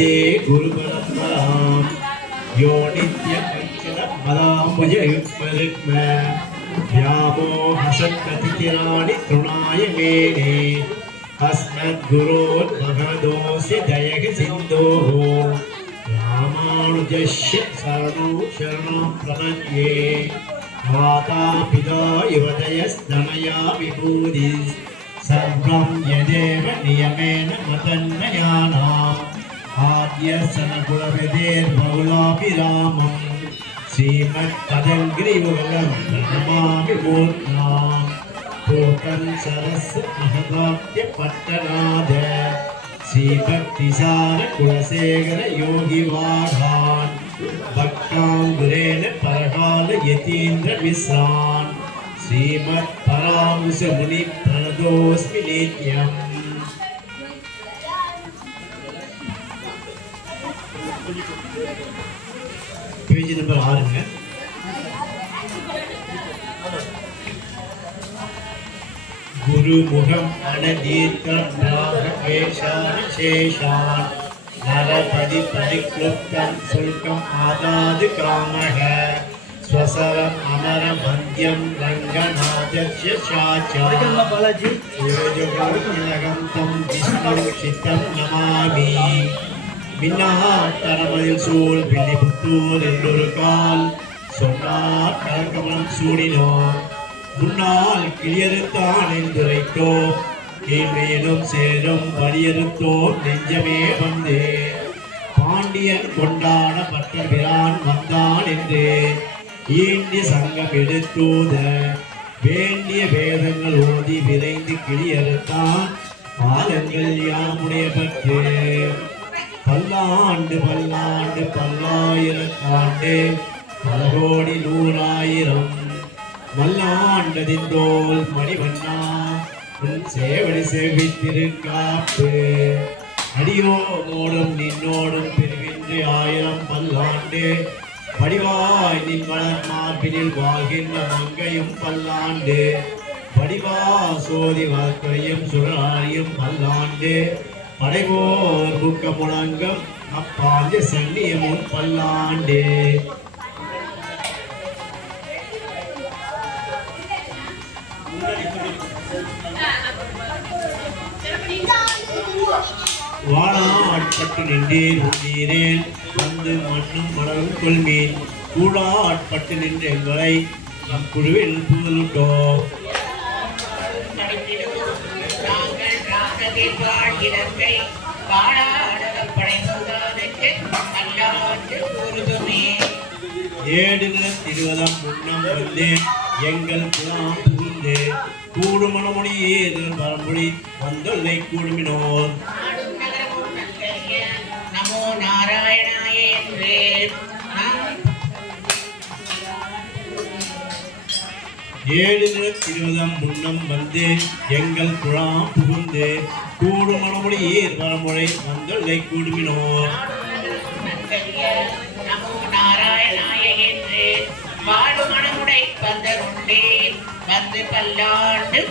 वंदे गुरुपरम्पराम् यो नित्यपञ्चमदाम्बुजयुग्मरुग्म व्यामोहसत्कतिकिराणि तृणाय मेने अस्मद्गुरोर्भगवदोऽस्य दयः सिन्धोः रामानुजस्य शरणं प्रपद्ये। माता पिता युवदयस्तनया विभूति। सर्वं यदेव नियमेन मतन्मयानाम्। ஆத்யசன குலவிதேர் பகுலாபிராமம் ஸ்ரீமத் கதங்கிரி உலகம் நமாமி மூர்ணாம் போக்கன் சரஸ் மகதாத்திய பட்டநாத ஸ்ரீபக்தி சார குலசேகர யோகி வாகான் நித்யம் பேஜ் நம்பர் ஆறுங்க குருமுகம் அனதீர்த்தம் சேஷான். நரபதி பரிக்ளுப்தம் சுல்கம் ஆதாது காமக ஸ்வசரம் அமர மந்தியம் ரங்கநாதஸ்ய சாச்சா. பாலாஜி? சிவஜோகம் தம் விஷ்ணு சித்தம் நமாமி. மின்னாட்டரமதில் சூழ் பிள்ளை புத்தூர் என்றொரு கால். சொன்னார் கலக்கமலம் சூடினோம் முன்னால் கிளியறுத்தான் என்றுரைத்தோ. கீழ்மேலும் சேரும் வலியறுத்தோ. நெஞ்சமே வந்தே. பாண்டியன் கொண்டாட பற்ற பிரான் வந்தான் என்று. ஈண்டி சங்கம் எடுத்தூத. வேண்டிய வேதங்கள் ஓதி விரைந்து கிளியறுத்தான். பாதங்கள் யாமுடைய பற்று பல்லாண்டு பல்லாண்டு பல்லாயிரத்தாண்டு பல கோடி நூறாயிரம். மல்லாண்டதிந்தோல் மணிவண்ணா உன் சேவடி சேவித்திருக்காப்பு. அடியோமோடும் நின்னோடும் பிரிவின்றி ஆயிரம் பல்லாண்டு படிவாய் நின் வளர் மாப்பினில் வாழ்கின்ற மங்கையும் பல்லாண்டு படிவா சோதி வாக்கையும் சுழலாரியும் பல்லாண்டு படைவோர் கூக்க முழங்கம் அப்பாஞ்ச சன்னியமும் பல்லாண்டு. வாழாட்பட்டு நின்றேன் உள்ளீரேன் வந்து மண்ணும் மலரும் கொள்மீன். கூழாட்பட்டு நின்ற எங்களை நம் குழுவில் புகழுட்டோ. வாழ்கிறத்தை பாடாடகம் படைமுதானுக்கு அல்லாண்டு கூறுதுமே ஏடு நில திருவதம் முன்னம் வந்து எங்கள் குலாம் புகுந்து கூடுமணமுடி ஏது பரம்புடி வந்தொல்லை கூடுமினோர். நமோ நாராயணாய என்று. ஏழு திருவதம் முன்னம் வந்து எங்கள் குழாம் புகுந்து கூடுமணமுடி ஏர் பரம்புரை வந்தொல்லை கூடுமினோர் நன்கறிய நமோ நாராயணாய மனமுடை வந்தருண்டே வந்து பல்லாண்டு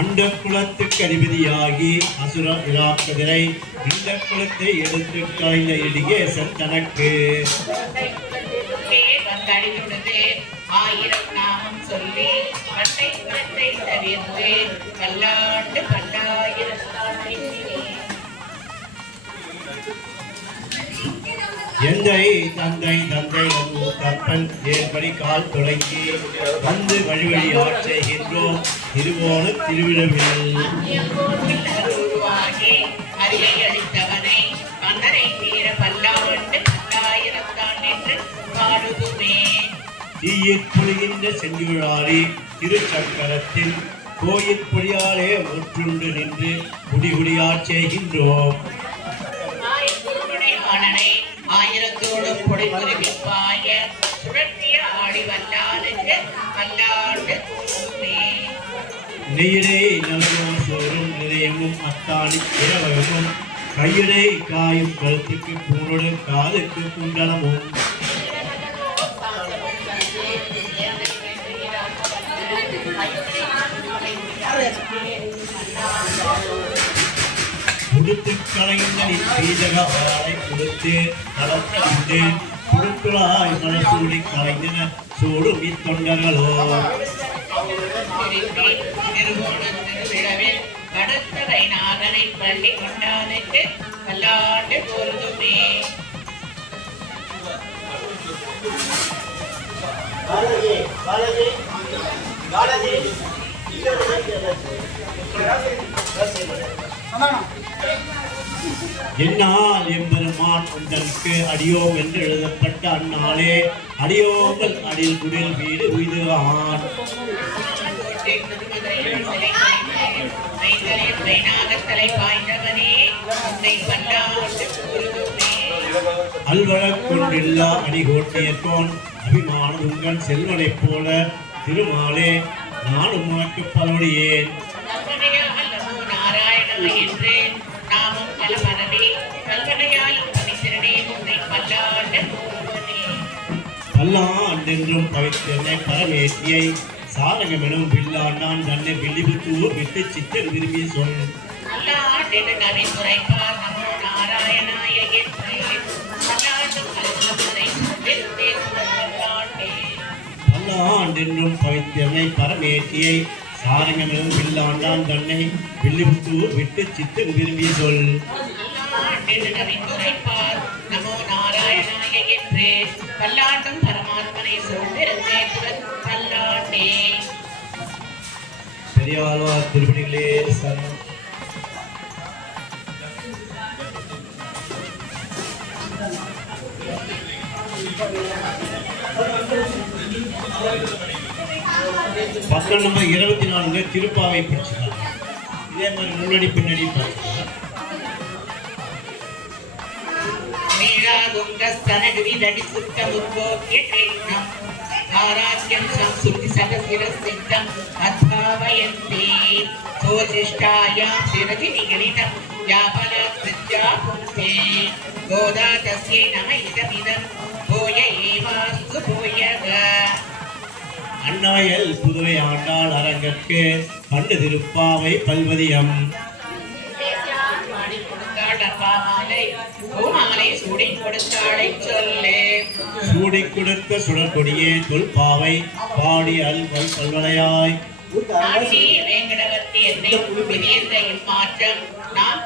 அண்ட குலத்துக்கு அதிபதியாகி அசுர விழாக்கதிரை இந்த குலத்தை எடுத்து காய்ந்த இடிகேசன் சத்தனக்கு ஆயிரம் நாமம் சொல்லி பட்டை குலத்தை தவிர்த்து பல்லாண்டு பல்லாயிரத்தாண்டு எந்தை தந்தை தந்தை கப்பன் ஏற்படி கால் தொடங்கி வந்து வழி வழி ஆட்செய்கின்றோம் திருவோண திருவிழவில். உருவாகி அறிவை அளித்தவனை மன்னரை தீர பல்லாண்டு பல்லாயிரத்தான் என்று பாடுதுமே தீயிற் பொழிகின்ற செஞ்சுழாரி திருச்சக்கரத்தில் கோயில் பொழியாலே ஒற்றுண்டு நின்று குடி குடியாட் செய்கின்றோம். ஆயிரத்துடைய மன்னனை ஆயிரத்தோடும் பொடி புரிவிப்பாய சுழற்றிய ஆடி வல்லானுக்கு பல்லாண்டு கூறுமே நெய்யிடை நலமோ சோறும் நிலையமும் அத்தாணி இரவகமும். கையிடை காயும் கழுத்துக்கு பூனோடு காதுக்கு குண்டலமும். கொடுத்து கலைஞனின் பீஜக வாழை கொடுத்து கலந்து குடுக்குழாய் மலசூடி சூடும் இத்தொண்டர்களோ பள்ளி கொண்டானுக்கு பல்லாண்டு பொருதுமே என்னால் எம்பெருமான் உந்தனுக்கு அடியோம் என்று எழுதப்பட்ட அந்நாளே அடியோங்கள் அடில் குடில் வீடு உய்துவான். அல்வழக் கொண்டில்லா அடிகோட்டியத்தோன் அபிமானம் உங்கள் செல்வனைப் போல திருமாலே நானும் உனக்கு பலவடியேன் நாமும் பல மரபி கல்வனையாலும் பவித்திரனே உன்னை பல்லாண்டு பல்லாண்டென்றும் பவித்திரனை பரமேசியை சாரகமெனும் வில்லாண்டான் தன்னை வில்லிபுத்தூர் விட்டு சித்தர் விரும்பி சொல். நமோ நாராயணாய பல்லாண்டு ஆண்டென்றும் பவித்திரனை பரமேசியை சாரகமெனும் வில்லாண்டான் தன்னை வில்லிபுத்தூர் விட்டு சித்து விரும்பி சொல். நமோ நாராயணாய என்று பல்லாண்டும் பரமாத்மனை பல்லாண்டே பெரியாழ்வார் திருப்பணிகளே சரணம் பக்கம் நம்பர் இருபத்தி நான்கு திருப்பாவை படிச்சுக்கலாம் இதே மாதிரி முன்னாடி பின்னாடி ஆராக்கியம் சம்சுதி சதசிரசித்தம் அத்பாவயந்தி சோசிஷ்டாயாம் சிரதி நிகழிதம் யாபலாத்யா புங்கே கோதா தஸ்யை நம இதமிதம். அண்ணாயல் புதுவை ஆண்டாள் அரங்கற்கு பண்டு திருப்பாவை பல்வதியம். சூடி கொடுத்த சுடற்கொடியே தொல்பாவை பாடி அல்வல் பல்வளையாய். நாட்டி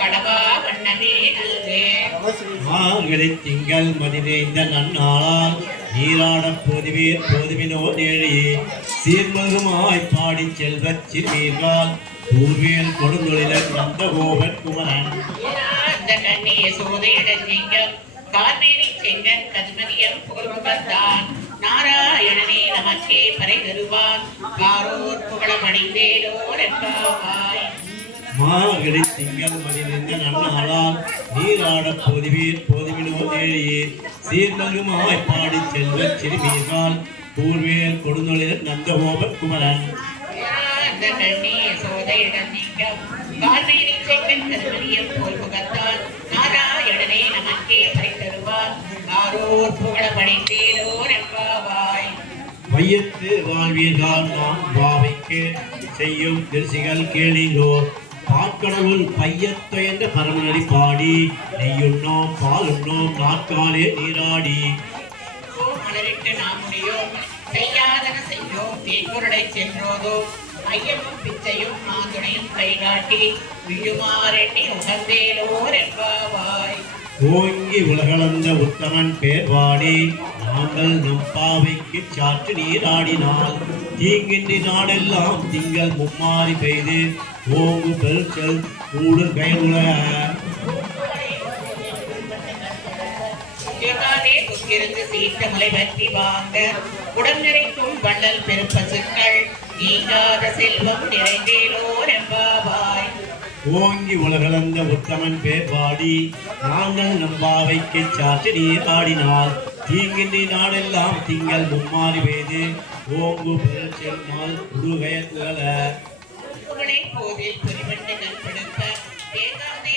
கடவா வண்ணமே நல்கு மார்கழி திங்கள் மதிநேய்ந்த நன்னாளால் நீராடப் போதுவீர் போதுவினோ நேழி சீர்மகுமாய் பாடிச் செல்வச் சிறுமீர்கால் பூர்வியல் கொடுந்தொழிலன் நந்தகோபன் குமரன். அந்த கண்ணிய சோதையிட சிங்கம் கார்மேனி செங்கன் கதிமதியம் புகழ்முகத்தான் நாராயணனே நமக்கே பறை தருவான். காரோர் புகழம் அணிந்தேலோர் என்பாவாய் மார்கழி திங்கள் மதிநேய்ந்த நன்னாளால் நீராடப் போதுவீர் போதுவினோ நேழி சீர்மகுமாய் பாடிச் செல்வச் சிறுமீர்கால் பூர்வியல் கொடுந்தொழிலன் நந்தகோபன் குமரன். சிங்கம் நாராயணனே நமக்கே என்பாவாய். வையத்து வாழ்வீர்கள் நாம் பாவைக்கு செய்யும் திருசிகள் கேளீரோ பாக்கடலுள் பையத்துயர்ந்த பரமனடி பாடி நெய்யுண்ணோம் பாலுண்ணோம் நாற்காலே நீராடி. மலரிட்டு நாம் முடியோம் செய்யாதன செய்யோம் தேக்குரடை சென்றோதோம் ஐயமும் பிச்சையும் மாதுணையும் கைகாட்டி விழுமாறெண்ணி உகந்தேலோர் என்பாவாய். ஓங்கி உலகளந்த உத்தமன் பேர் நாங்கள் நம் பாவைக்கு சாற்று நீராடினால். தீங்கின்றி நாடெல்லாம் திங்கள் மும்மாறி பெய்து ஓங்கு பெருச்சல் முலை வாங்க. நிறைக்கும் வள்ளல் பெருப்பசுக்கள் நீங்காத செல்வம் ஓங்கி உலகளந்த உத்தமன் பேர் பாடி. நாங்கள் நம்பாவைக்கு சாற்று நீர் தீங்கின்றி நாடெல்லாம் திங்கள் மும்மாறி பெய்து ஓங்கு பெருச்சல் நாள் உடுகையல போதில் புரிவண்டு நல்படுத்த தேகாதே